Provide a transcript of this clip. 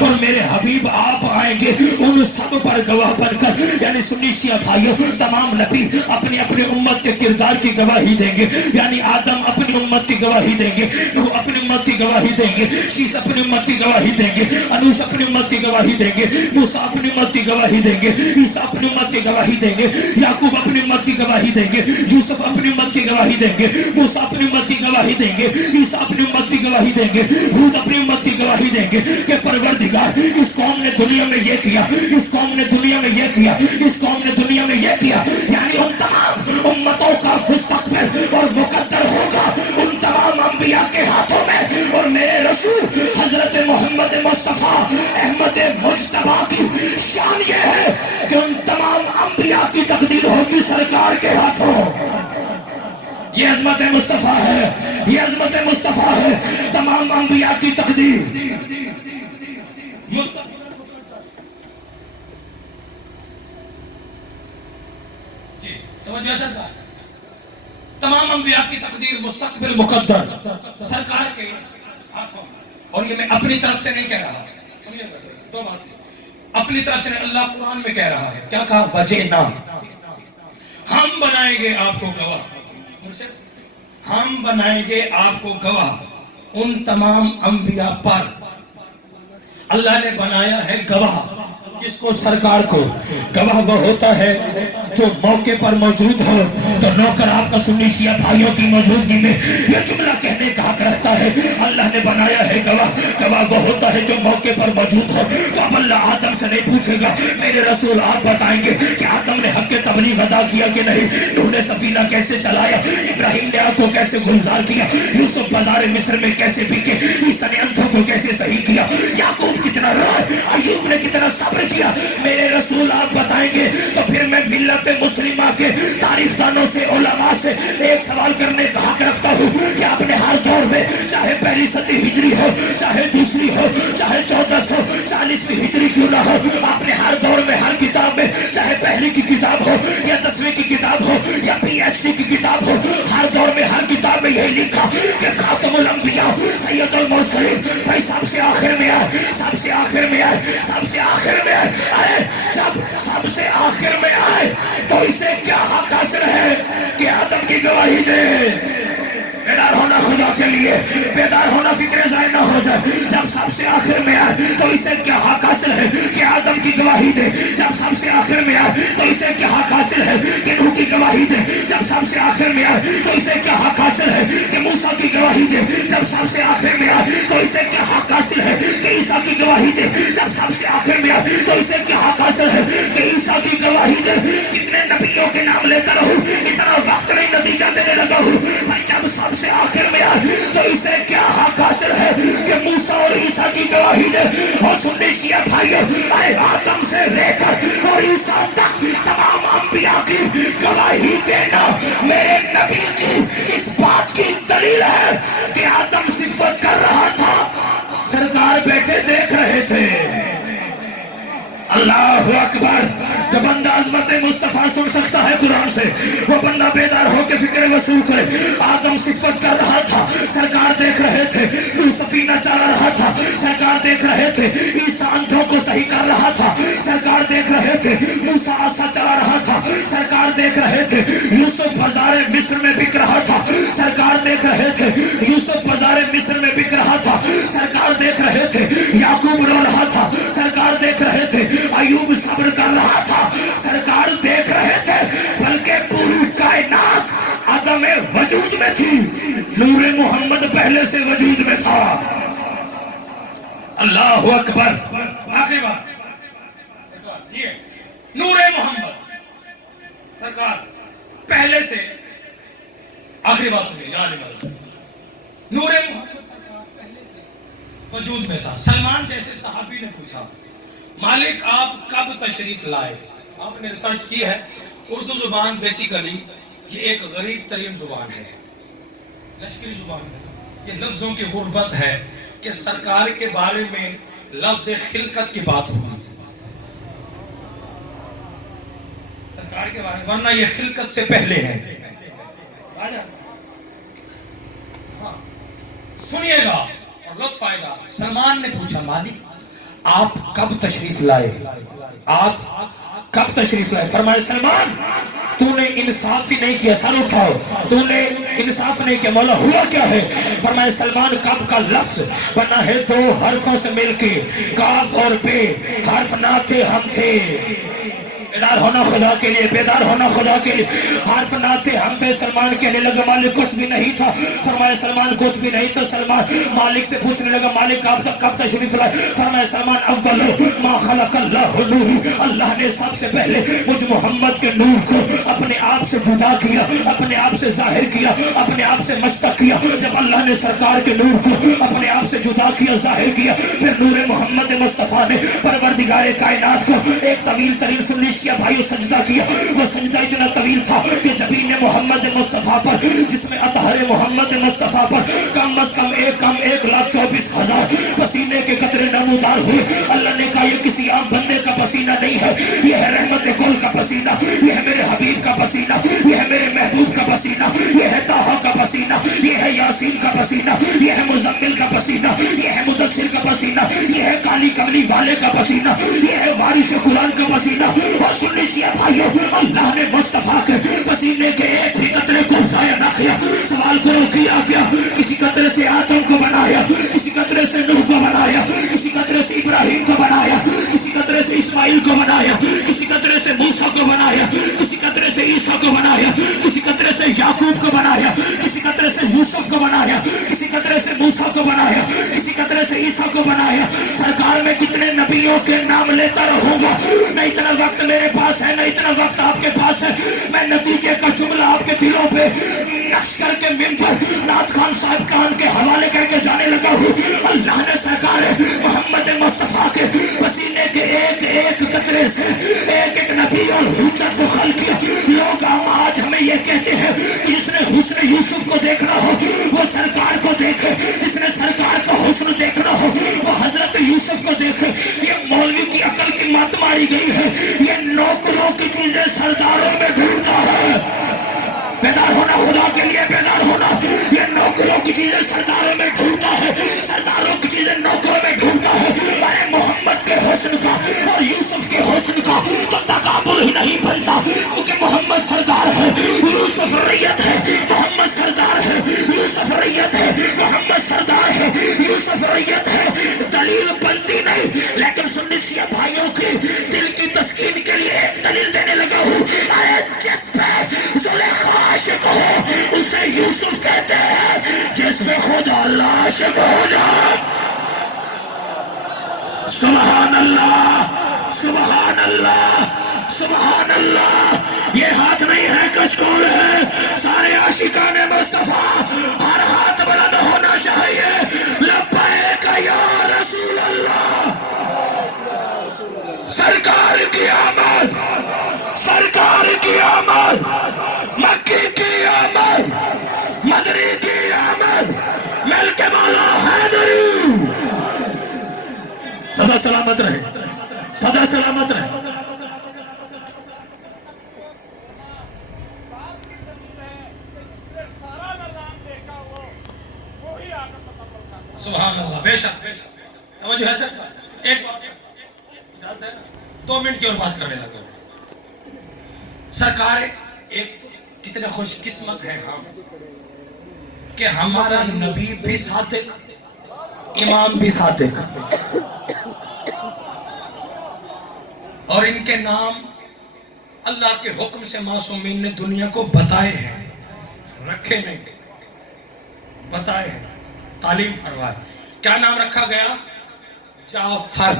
اور میرے حبیب آپ آئیں گے ان سب پر گواہ بن کر. یعنی سنی شیعہ بھائیوں تمام نبی اپنی اپنی امت کے کردار کی گواہی دیں گے. یعنی آدم اپنی امت کی گواہی دیں گے, نوح اپنی امت کی گواہی دیں گے, شیس اپنی امت کی گواہی دیں گے, انوش اپنی امت کی گواہی دیں گے, موسیٰ اپنی امت کی گواہی دیں گے, عیسیٰ اپنی امت کی گواہی دیں گے, یعقوب اپنی امت کی گواہی دیں گے, یوسف اپنی امت کی گواہی دیں گے, موسیٰ اپنی امت کی گواہی دیں گے, عیسیٰ اپنی امت کی گواہی دیں گے, ہود اپنی امت کی گواہی دیں گے کہ پروردگار اس قوم نے دنیا میں یہ کیا, اس قوم نے دنیا میں یہ کیا, اس قوم نے دنیا میں یہ کیا. یعنی ان تمام امتوں کا مستقبل اور مقدر ہوگا ان تمام انبیاء کے ہاتھوں میں. اور میرے رسول حضرت محمد مصطفیٰ احمد مجتبیٰ کی شان یہ ہے کہ ان تمام انبیاء کی تقدیر ہوگی سرکار کے ہاتھوں. یہ عظمت مصطفیٰ ہے, یہ عظمت مصطفیٰ ہے. تمام انبیاء کی تقدیر تمام انبیاء کی تقدیر مستقبل مقدر سرکار کے ہاتھوں. اور یہ میں اپنی طرف سے نہیں کہہ رہا, سنیے دو باتیں. اپنی طرف سے اللہ قرآن میں کہہ رہا ہے, کیا کہا؟ وجہنا, ہم بنائیں گے آپ کو گواہ, ہم بنائیں گے آپ کو گواہ ان تمام انبیاء پر. اللہ نے بنایا ہے گواہ کس کو؟ سرکار کو. گواہ وہ ہوتا ہے جو موقع پر موجود ہو. تو نوکر آپ کا سنی شیعہ بھائیوں کی موجودگی میں یہ جملہ کہنے کا حق رکھتا ہے, اللہ نے بنایا ہے گواہ. گواہ وہ ہوتا ہے جو موقع پر موجود ہو. تو اب اللہ آدم سے نہیں پوچھے گا میرے رسول آپ بتائیں گے کہ آدم نے حق تبلیغ ادا کیا کہ نہیں, نوح نے سفینہ کیسے چلایا, ابراہیم نے آپ کو کیسے گلزار کیا, یوسف بازار مصر میں کیسے بکے, عیسیٰ نے اندھوں کو کیسے صحیح کیا, یعقوب کتنا روئے, ایوب نے کتنا صبر کیا. میرے رسول آپ بتائیں گے. تو پھر میں ملت مسلمہ کے تاریخ دانوں سے, علماء سے ایک سوال کرنے کا حق رکھتا ہوں کہ آپ نے ہر دور میں, چاہے پہلی صدی ہجری ہو, چاہے دوسری ہو, چاہے 1400 40ویں ہجری کیوں نہ ہو, آپ نے ہر دور میں ہر کتاب میں, چاہے پہلی کی کتاب ہو یا 10ویں کی کتاب ہو یا PhD کی کتاب ہو, ہر دور میں ہر کتاب میں یہی لکھا کہ خاتم الانبیاء سید المرسلین بھائی سب سے آخر میں آئے, سب سے آخر میں آئے, سب سے آخر میں آئے. ارے جب سب سے آخر میں آئے تو اسے کیا حق حاصل ہے کہ آدم کی گواہی دے. بیدار ہونا خدا کے لیے, بیدار ہونا, فکر ضائع نہ ہو جائے. جب سب سے آخر میں آئے تو اسے کیا حق حاصل ہے کہ آدم کی گواہی دے. جب سب سے آخر میں آئے تو اسے کیا حق حاصل ہے کہ نوح کی گواہی دے. جب سب سے آخر میں آئے تو اسے کیا حق حاصل ہے کہ موسیٰ کی گواہی دے. جب سب سے آخر میں آئے تو اسے کیا حق حاصل ہے کہ عیسیٰ کی گواہی دے. جب سب سے آخر میں آئے تو اسے کیا حق حاصل ہے کہ عیسیٰ کی گواہی دے. کتنے نبیوں کے نام لیتا رہوں, اتنا وقت نہیں نتیجہ دینے لگا ہوں. جب سب سے آخر میں آئے تو اسے کیا حق حاصل ہے کہ موسیٰ اور عیسیٰ کی گواہی دے. اور سنی شیعہ بھائیوں, اے آدم سے لے کر اور عیسیٰ تک تمام انبیاء کی گواہی دینا میرے نبی کی اس بات کی دلیل ہے کہ آدم صفت کر رہا تھا, سرکار بیٹھے دیکھ رہے تھے. اللہ اکبر. جو بندہ عظمت مصطفیٰ سن سکتا ہے قرآن سے, وہ بندہ بیدار ہو کے فکر وصول کرے. آدم صفت کر رہا تھا, سرکار دیکھ رہے تھے. نوح سفینہ چلا رہا تھا, سرکار دیکھ رہے تھے. عیسیٰ اندھوں کو صحیح کر رہا تھا, سرکار دیکھ رہے تھے. موسیٰ عصا چلا رہا تھا, سرکار دیکھ رہے تھے. یوسف بازار مصر میں بک رہا تھا, سرکار دیکھ رہے تھے. یوسف بازار مصر میں بک رہا تھا, سرکار دیکھ رہے تھے. یعقوب رو رہا تھا, سرکار دیکھ رہے تھے. ایوب صبر کر رہا تھا, سرکار دیکھ رہے تھے. بلکہ پوری کائنات عدم وجود میں تھی, نور محمد پہلے سے وجود میں تھا. اللہ اکبر. آخری بات, نور محمد سرکار پہلے سے, آخری بات سنیے, نور محمد سرکار پہلے سے وجود میں تھا. سلمان جیسے صحابی نے پوچھا, مالک آپ کب تشریف لائے؟ آپ نے ریسرچ کی ہے, اردو زبان بیسیکلی یہ ایک غریب ترین زبان ہے, لشکری زبان ہے. یہ لفظوں کی غربت ہے کہ سرکار کے بارے میں لفظ خلقت کی بات ہوئی, سرکار کے بارے میں, ورنہ یہ خلقت سے پہلے ہے. سنیے گا اور لطف آئے گا. سلمان نے پوچھا, مالک آپ کب تشریف لائے؟ آپ کب تشریف لائے؟ فرمائے سلمان تو نے انصاف ہی نہیں کیا، سر اٹھاؤ، تو نے انصاف نہیں کیا، مولا ہوا کیا ہے؟ فرمائے سلمان کب کا لفظ بنا ہے دو حرفوں سے مل کے، کاف اور بے، حرف نہ تھے ہم تھے۔ بیدار ہونا خدا کے لیے، بیدار ہونا خدا کے لیے، حرف نہ تھے ہم تھے۔ سلمان کہنے لگا مالک کچھ بھی نہیں تھا۔ فرمایا سلمان کچھ بھی نہیں تو سلمان مالک سے پوچھنے لگا مالک آپ تک کب تشریف لائے؟ فرمایا سلمان اول ما خلق اللہ نور، اللہ نے سب سے پہلے مجھ محمد کے نور کو اپنے آپ سے جدا کیا، اپنے آپ سے ظاہر کیا، اپنے آپ سے مشتق کیا۔ جب اللہ نے سرکار کے نور کو اپنے آپ سے جدا کیا، ظاہر کیا، پھر نور محمد مصطفیٰ نے پروردگار کائنات کو ایک طویل ترین سنیشیا بھائیو سجدہ کیا۔ وہ سجدہ اتنا طویل تھا کہ جبین محمد مصطفیٰ پر، جس میں اطہر محمد مصطفیٰ پر کم از کم 1,24,000 پسینے کے قطرے نمودار ہوئے۔ اللہ نے کہا یہ کسی عام بندے کا پسینہ نہیں ہے، یہ ہے رحمت کل کا پسینہ، یہ ہے میرے حبیب کا پسینہ، یہ ہے میرے محبوب کا پسینہ، یہ ہے طٰہٰ کا پسینہ، یہ ہے یاسین کا پسینہ، یہ ہے مزمل کا پسینہ، یہ ہے مدثر کا پسینہ، یہ ہے کالی کملی والے کا پسینہ، یہ ہے وارث قرآن کا پسینہ۔ اور سنی شیعہ بھائیو، اللہ نے مصطفیٰ کے پسینے کے ایک بھی قطرے کو ضائع نہ کیا۔ سوال کرو کیا کیا؟ کسی قطرے سے آدم کو بنایا، کسی قطرے سے نوح کو بنایا، کسی قطرے سے ابراہیم کو بنایا، کسی قطرے سے اسماعیل کو بنایا، کسی قطرے سے موسیٰ کو بنایا، کسی قطرے سے عیسیٰ کو بنایا، کسی قطرے سے یعقوب کو بنایا، کسی قطرے سے یوسف کو بنایا، کسی قطرے سے موسیٰ کو بنایا، کسی قطرے سے عیسیٰ کو بنایا۔ سرکار میں کتنے نبیوں کے نام لیتا رہوں گا، نہ اتنا وقت میرے پاس ہے، نہ اتنا وقت آپ کے پاس ہے۔ میں نتیجے کا جملہ آپ کے دلوں پہ نقش کر کے ممبر نعت خان صاحب کان کے حوالے کر کے جانے لگا ہوں۔ اللہ نے سرکار محمد مصطفیٰ کے پسینے کے ایک ایک قطرے سے ایک ایک نبی اور حجت کو خلق کیا۔ لوگ آج ہمیں یہ کہتے ہیں کہ جس نے حسن یوسف کو دیکھنا ہو وہ سرکار کو دیکھے، جس نے سرکار کو حسن دیکھنا ہو وہ حضرت یوسف کو دیکھے۔ یہ مولوی کی عقل کی مات ماری گئی ہے، یہ نوکروں کی چیزیں سرداروں میں ڈھونڈتا ہے۔ بیدار ہونا خدا کے لیے، بیدار ہونا۔ یہ نوکروں کی چیزیں سرداروں میں ڈھونڈتا ہے، سرداروں کی چیزیں نوکروں میں ڈھونڈتا ہے۔ ارے محمد کے حسن کا اور یوسف کے حسن کا تو تقابل ہی نہیں بنتا، کیونکہ محمد سردار ہے، یوسف ریت ہے۔ محمد سردار ہے، یوسف ریت ہے۔ محمد سردار ہے، یوسف ریت ہے۔ دلیل بنتی نہیں، لیکن سنی شیعہ بھائیوں کی دل کی تسکین کے لیے ایک دلیل دینے لگا ہوں۔ ارے جس پہ زلیخا عاشق ہو اسے یوسف کہتے ہیں، جس پہ خدا اللہ عاشق ہو جائے۔ سبحان اللہ، سبحان اللہ، سبحان اللہ۔ یہ ہاتھ نہیں ہے، کشکول ہے۔ سارے عاشقان مصطفیٰ ہر ہاتھ بلند ہونا چاہیے۔ لبیک یا رسول اللہ۔ سرکار کی آمد، سرکار کی آمد، مکی کی آمد، مدنی کی آمد، ملک مولا حیدری۔ سدا سلامت رہے، سدا سلامت رہے۔ سبحان اللہ، بے شک بے شک۔ توجہ ہے سر؟ ایک بات 2 منٹ کی اور بات کرنے لگا۔ سرکار ایک تو کتنے خوش قسمت ہے ہم کہ ہمارا نبی بھی صادق، امام بھی صادق، اور ان کے نام اللہ کے حکم سے معصومین نے دنیا کو بتائے ہیں، رکھے نہیں، بتائے ہیں، تعلیم فرمائے۔ کیا نام رکھا گیا؟ جعفر۔